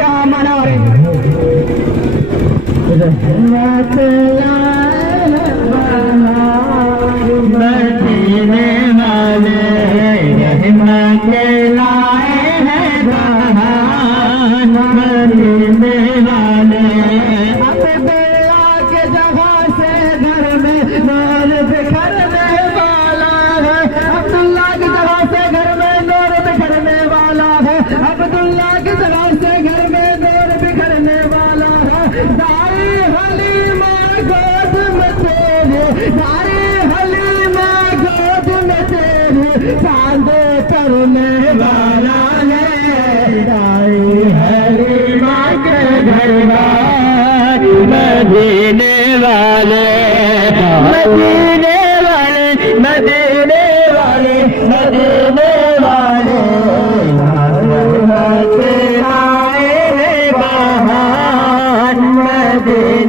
खुशियाँ मना रहे मदीने वाले रहमत लाए हैं बहार मदीने वाले अब बेला के जगह से घर में नूर बिखरने वाला है अब्दुल्ला की जगह से घर में नूर बिखरने वाला है अब्दुल्ला की जगह से घर में नूर बिखरने वाला है दाई हलीमा गोद में तेरे दाई हलीमा गोद में तेरे चांदे करने वाला है दाई हलीमा के घर मदीने वाले मदीने वाले मदीने वाले मदीने वाले रहमत आए हैं बहार मदीने